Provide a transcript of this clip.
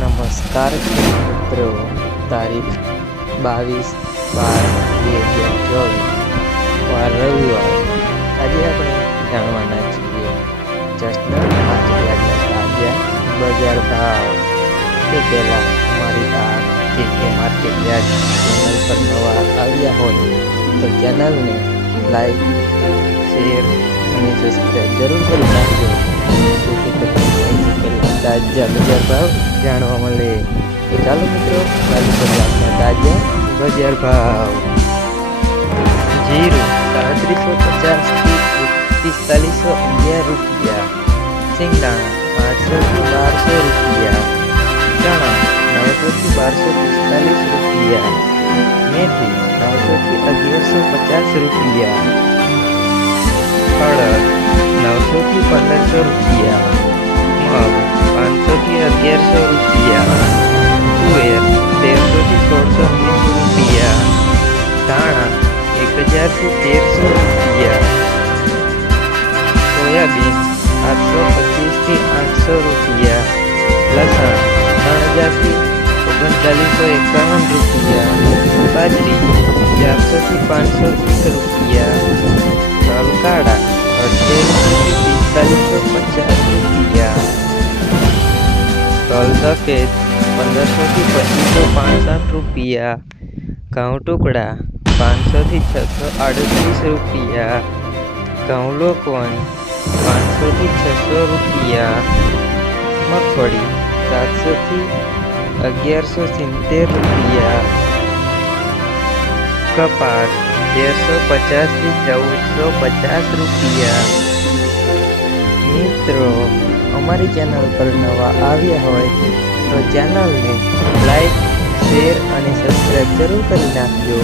નમસ્કાર મિત્રો, તારીખ 22/12/2024 વાર રવિવાર। આજે આપણે જાણવાના છીએ જસદણ માર્કેટયાર્ડના તાજા બજાર ભાવ। તે પહેલાં અમારી આ કે માર્કેટયાર્ડ ચેનલ પર નવા આવ્યા હોય તો ચેનલને લાઈક, શેર અને સબસ્ક્રાઈબ જરૂર કરી નાખજો, જેથી કરીને પહેલાં તાજા બજાર ભાવ જાણવા મળે। તો ચાલો મિત્રો, ચાલુ કરીએ આપણા તાજા બજાર ભાવ। જીરું 3750 થી 4511 રૂપિયા, સિંગદાણા 800 થી 1200 રૂપિયા, ચણા 900 થી 1245 રૂપિયા, મેથી 900 થી 1150 રૂપિયા, અડદ 900 થી 1500 રૂપિયા, મગ 500 થી 1100 રૂપિયા, તુવેર 1300 થી 1619 રૂપિયા, ધાણા 1000 થી 1300 રૂપિયા, સોયાબીન 725 થી 800 રૂપિયા, લસણ 3000 થી 3951 રૂપિયા, બાજરી 400 થી 501 રૂપિયા, તલ કાળા 2800 થી 4550 રૂપિયા, તલ સફેદ 1500 થી 2565 રૂપિયા, ઘઉં ટુકડા 500 થી 638 રૂપિયા, ઘઉં લોકવન 500 થી 600 રૂપિયા, મગફળી 700 થી 1170 રૂપિયા, કપાસ 1350 થી 1450 રૂપિયા। મિત્રો, અમારી ચેનલ પર નવા આવ્યા હોય તો ચેનલને લાઈક, શેર અને સબસ્ક્રાઈબ જરૂર કરી નાખજો।